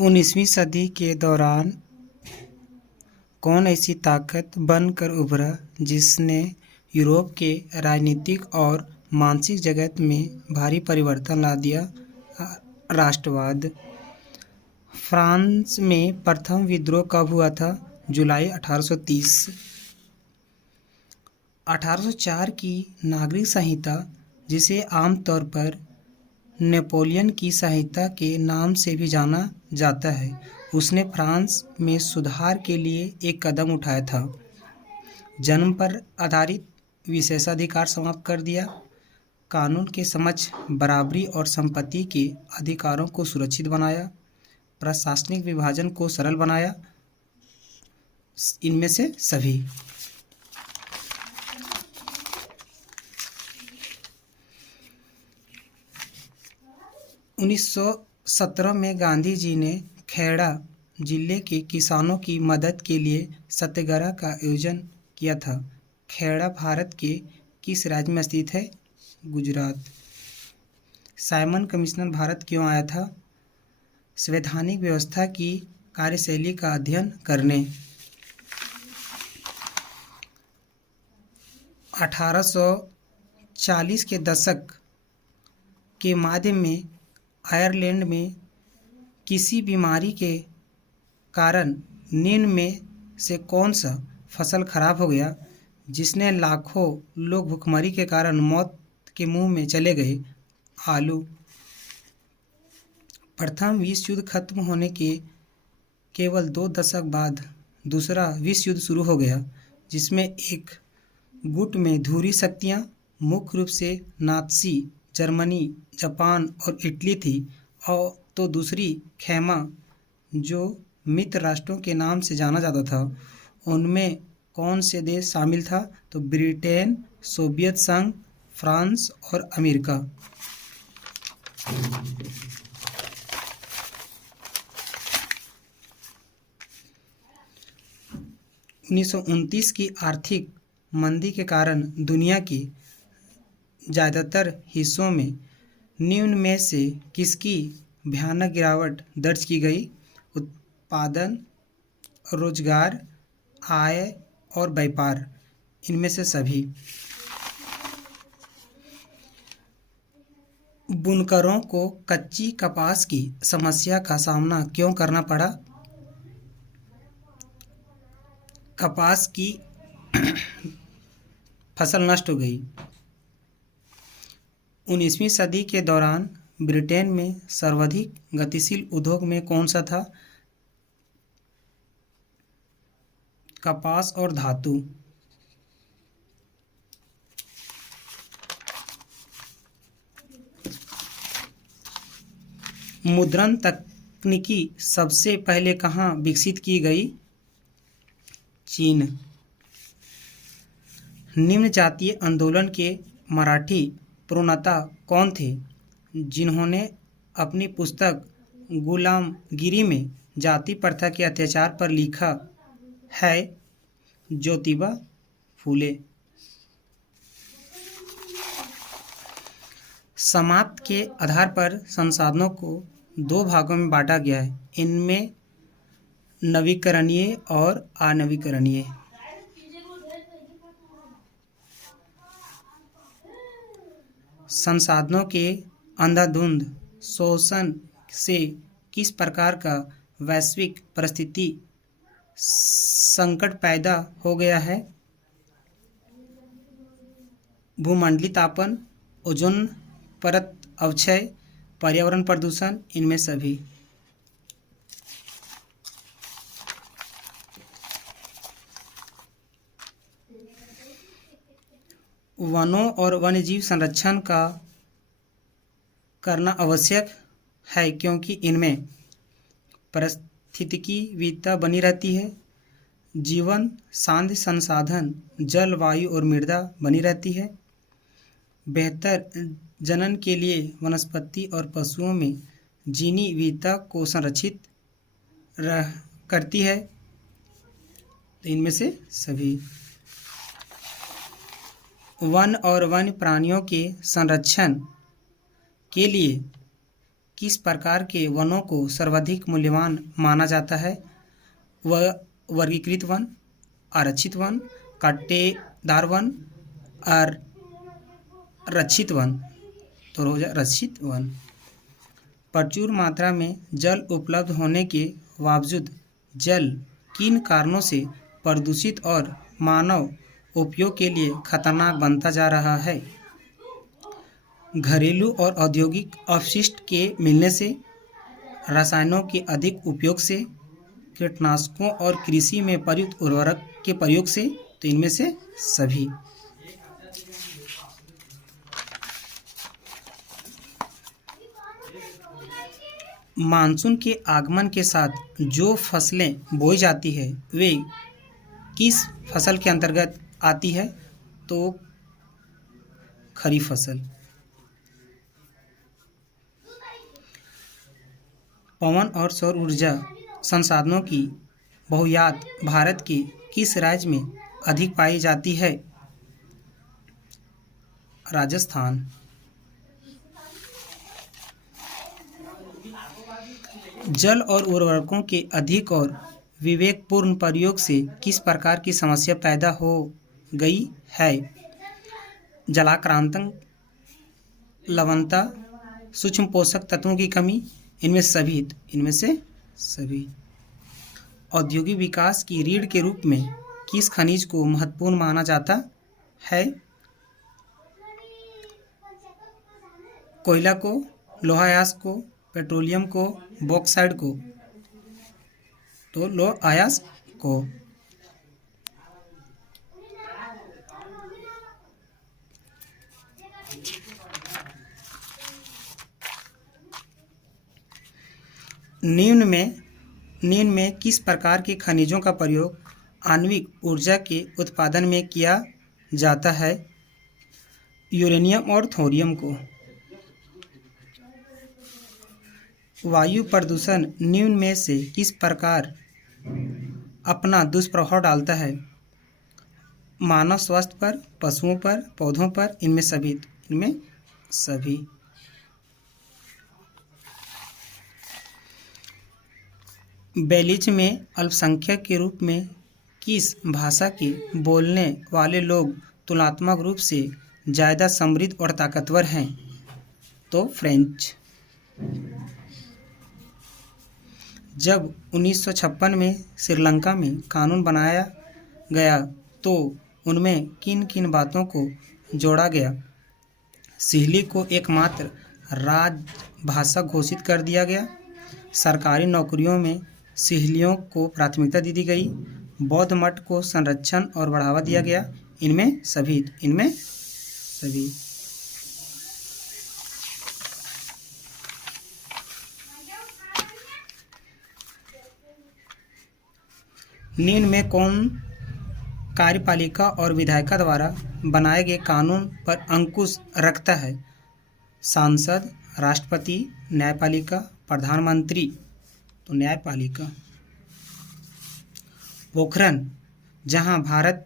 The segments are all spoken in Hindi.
19वीं सदी के दौरान कौन ऐसी ताकत बनकर उभरा जिसने यूरोप के राजनीतिक और मानसिक जगत में भारी परिवर्तन ला दिया? राष्ट्रवाद। फ्रांस में प्रथम विद्रोह कब हुआ था? जुलाई 1830। 1804 की नागरिक संहिता, जिसे आमतौर पर नेपोलियन की संहिता के नाम से भी जाना जाता है, उसने फ्रांस में सुधार के लिए एक कदम उठाया था। जन्म पर आधारित विशेषाधिकार समाप्त कर दिया, कानून के समक्ष बराबरी और संपत्ति के अधिकारों को सुरक्षित बनाया, प्रशासनिक विभाजन को सरल बनाया। इनमें से सभी। 1917 में गांधी जी ने खेड़ा जिले के किसानों की मदद के लिए सत्याग्रह का आयोजन किया था। खेड़ा भारत के किस राज्य में स्थित है? गुजरात। साइमन कमीशन भारत क्यों आया था? संवैधानिक व्यवस्था की कार्यशैली का अध्ययन करने। 1840 के दशक के मध्य में आयरलैंड में किसी बीमारी के कारण निम्न में से कौन सा फसल खराब हो गया जिसने लाखों लोग भूखमरी के कारण मौत के मुंह में चले गए? आलू। प्रथम विश्व युद्ध खत्म होने के केवल 2 दशक बाद दूसरा विश्व युद्ध शुरू हो गया, जिसमें एक गुट में ध्रुवीय शक्तियां, मुख्य रूप से नात्सी जर्मनी, जापान और इटली थी, और तो दूसरी खेमा, जो मित्र राष्ट्रों के नाम से जाना जाता था। उनमें कौन से देश शामिल था? तो ब्रिटेन, सोवियत संघ, फ्रांस और अमेरिका। 1929 की आर्थिक मंदी के कारण दुनिया के ज़्यादातर हिस्सों में निम्न में से किसकी भयानक गिरावट दर्ज की गई? उत्पादन, रोजगार, आय और व्यापार। इनमें से सभी। बुनकरों को कच्ची कपास की समस्या का सामना क्यों करना पड़ा? कपास की फसल नष्ट हो गई। 19वीं सदी के दौरान ब्रिटेन में सर्वाधिक गतिशील उद्योग में कौन सा था? कपास और धातु। मुद्रण तकनीकी सबसे पहले कहाँ विकसित की गई? चीन। निम्न जातीय आंदोलन के मराठी प्रणेता कौन थे जिन्होंने अपनी पुस्तक गुलामगिरी में जाति प्रथा के अत्याचार पर लिखा है? ज्योतिबा फूले। समाप्त के आधार पर संसाधनों को 2 भागों में बांटा गया है। इनमें नवीकरणीय और अनवीकरणीय। संसाधनों के अंधाधुंध शोषण से किस प्रकार का वैश्विक परिस्थिति संकट पैदा हो गया है? भूमंडलीय तापन, ओजोन परत अवक्षय, पर्यावरण प्रदूषण। इनमें सभी। वनों और वन्यजीव संरक्षण का करना आवश्यक है, क्योंकि इनमें पारिस्थितिकी विविधता बनी रहती है, जीवन सांद्र संसाधन, जल, वायु और मृदा बनी रहती है, बेहतर जनन के लिए वनस्पति और पशुओं में जीनी विविधता को संरक्षित करती है। इनमें से सभी। वन और वन्य प्राणियों के संरक्षण के लिए किस प्रकार के वनों को सर्वाधिक मूल्यवान माना जाता है? वह वर्गीकृत वन, आरक्षित वन, कांटेदार वन और रक्षित वन। तो हो जाए रक्षित वन। प्रचुर मात्रा में जल उपलब्ध होने के बावजूद जल किन कारणों से प्रदूषित और मानव उपयोग के लिए खतरनाक बनता जा रहा है? घरेलू और औद्योगिक अपशिष्ट के मिलने से, रसायनों के अधिक उपयोग से, कीटनाशकों और कृषि में प्रयुक्त उर्वरक के प्रयोग से, तो इनमें से सभी। मानसून के आगमन के साथ जो फसलें बोई जाती है वे किस फसल के अंतर्गत आती है? तो खरीफ फसल। पवन और सौर ऊर्जा संसाधनों की बहुतायत भारत के किस राज्य में अधिक पाई जाती है? राजस्थान। जल और उर्वरकों के अधिक और विवेकपूर्ण प्रयोग से किस प्रकार की समस्या पैदा हो गई है? जलाक्रांति, लवणता, सूक्ष्म पोषक तत्वों की कमी, इनमें से सभी। औद्योगिक विकास की रीढ़ के रूप में किस खनिज को महत्वपूर्ण माना जाता है? कोयला को, लोहा अयस्क को, पेट्रोलियम को, बॉक्साइट को। तो लोहा अयस्क को। निम्न में किस प्रकार के खनिजों का प्रयोग आणविक ऊर्जा के उत्पादन में किया जाता है? यूरेनियम और थोरियम को। वायु प्रदूषण निम्न में से किस प्रकार अपना दुष्प्रभाव डालता है? मानव स्वास्थ्य पर, पशुओं पर, पौधों पर, इनमें सभी। बेलीज में अल्पसंख्यक के रूप में किस भाषा के बोलने वाले लोग तुलनात्मक रूप से ज़्यादा समृद्ध और ताकतवर हैं? तो फ्रेंच। जब 1956 में श्रीलंका में कानून बनाया गया तो उनमें किन किन बातों को जोड़ा गया? सिंहली को एकमात्र राजभाषा घोषित कर दिया गया। सरकारी नौकरियों में सिंहलियों को प्राथमिकता दी गई। बौद्ध मठ को संरक्षण और बढ़ावा दिया गया। इनमें सभी। निम्न में कौन कार्यपालिका और विधायिका द्वारा बनाए गए कानून पर अंकुश रखता है? सांसद, राष्ट्रपति, न्यायपालिका, प्रधानमंत्री। तो न्यायपालिका। पोखरण, जहां भारत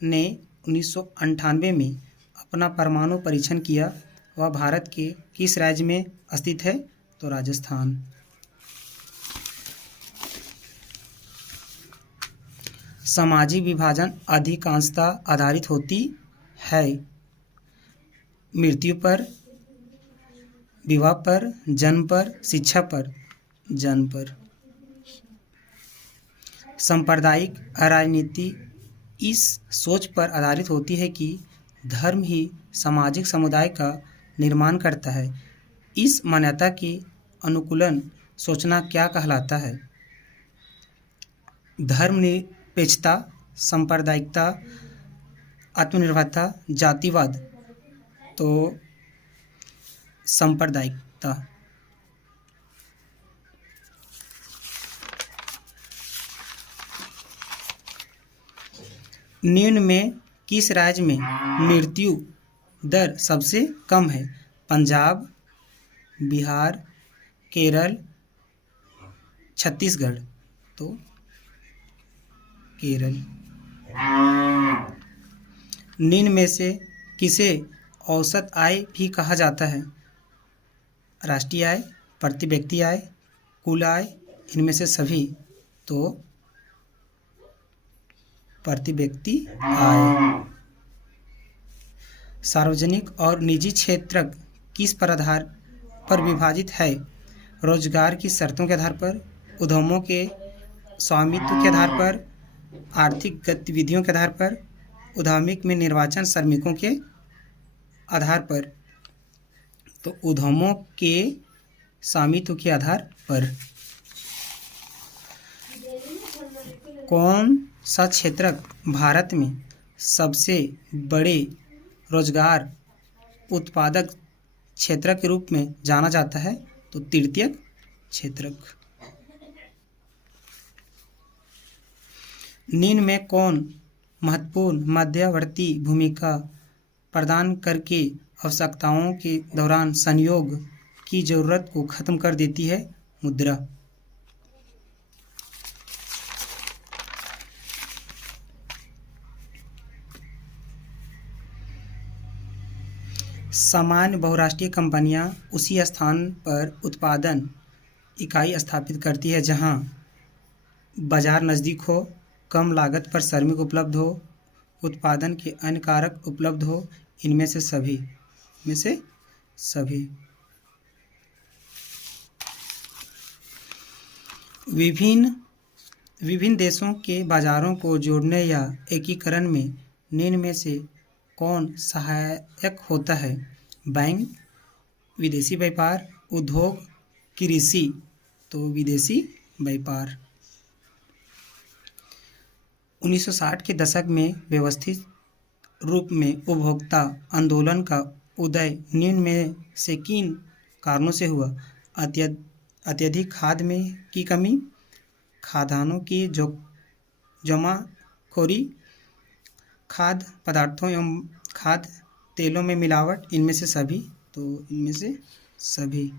ने 1998 में अपना परमाणु परीक्षण किया, वह भारत के किस राज्य में स्थित है? तो राजस्थान। सामाजिक विभाजन अधिकांशतः आधारित होती है मृत्यु पर, विवाह पर, जन्म पर, शिक्षा पर, जन्म पर। सांप्रदायिक राजनीति इस सोच पर आधारित होती है कि धर्म ही सामाजिक समुदाय का निर्माण करता है। इस मान्यता की अनुकूलन सोचना क्या कहलाता है? धर्मनिरपेक्षता, सांप्रदायिकता, आत्मनिर्भरता, जातिवाद। तो सांप्रदायिकता। निम्न में किस राज्य में मृत्यु दर सबसे कम है? पंजाब, बिहार, केरल, छत्तीसगढ़। तो केरल। निम्न में से किसे औसत आय भी कहा जाता है? राष्ट्रीय आय, प्रति व्यक्ति आय, कुल आय, इनमें से सभी। तो प्रति व्यक्ति आय। सार्वजनिक और निजी क्षेत्र किस पर आधार पर विभाजित है? रोजगार की शर्तों के आधार पर, उद्यमों के स्वामित्व के आधार पर, आर्थिक गतिविधियों के आधार पर, उद्यमिक में निर्वाचन श्रमिकों के आधार पर। तो उद्यमों के स्वामित्व के आधार पर। कौन सा क्षेत्र भारत में सबसे बड़े रोजगार उत्पादक क्षेत्र के रूप में जाना जाता है? तो तृतीयक क्षेत्र। निम्न में कौन महत्वपूर्ण मध्यवर्ती भूमिका प्रदान करके आवश्यकताओं के दौरान संयोग की जरूरत को खत्म कर देती है? मुद्रा। सामान्य बहुराष्ट्रीय कंपनियां उसी स्थान पर उत्पादन इकाई स्थापित करती है जहां बाजार नज़दीक हो, कम लागत पर श्रमिक उपलब्ध हो, उत्पादन के अन्य कारक उपलब्ध हो, इनमें से सभी। विभिन्न देशों के बाजारों को जोड़ने या एकीकरण में निम्न में से कौन सहायक होता है? बैंक, विदेशी व्यापार, उद्योग, कृषि। तो विदेशी व्यापार। 1960 के दशक में व्यवस्थित रूप में उपभोक्ता आंदोलन का उदय निम्न में से किन कारणों से हुआ? अत्यधिक खाद में की कमी, खाद्यान्नों की जमाखोरी, खाद्य पदार्थों एवं खाद्य तेलों में मिलावट, इनमें से सभी। तो इनमें से सभी।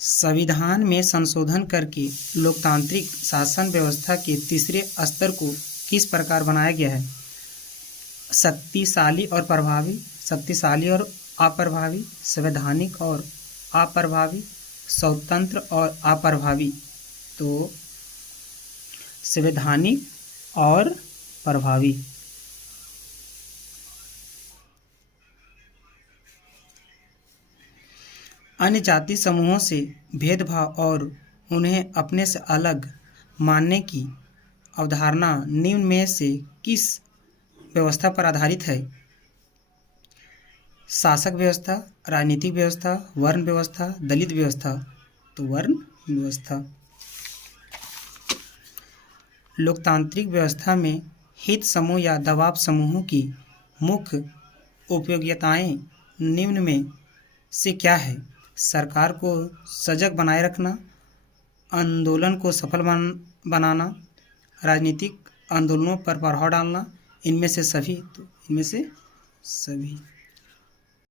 संविधान में संशोधन करके लोकतांत्रिक शासन व्यवस्था के तीसरे स्तर को किस प्रकार बनाया गया है? शक्तिशाली और अप्रभावी, संवैधानिक और अप्रभावी, स्वतंत्र और अप्रभावी। तो संवैधानिक और प्रभावी। अन्य जाति समूहों से भेदभाव और उन्हें अपने से अलग मानने की अवधारणा निम्न में से किस व्यवस्था पर आधारित है? शासक व्यवस्था, राजनीतिक व्यवस्था, वर्ण व्यवस्था, दलित व्यवस्था। तो वर्ण व्यवस्था। लोकतांत्रिक व्यवस्था में हित समूह या दबाव समूहों की मुख्य उपयोगिताएं निम्न में से क्या है? सरकार को सजग बनाए रखना, आंदोलन को सफल बनाना, राजनीतिक आंदोलनों पर प्रभाव डालना, इनमें से सभी। तो इनमें से सभी।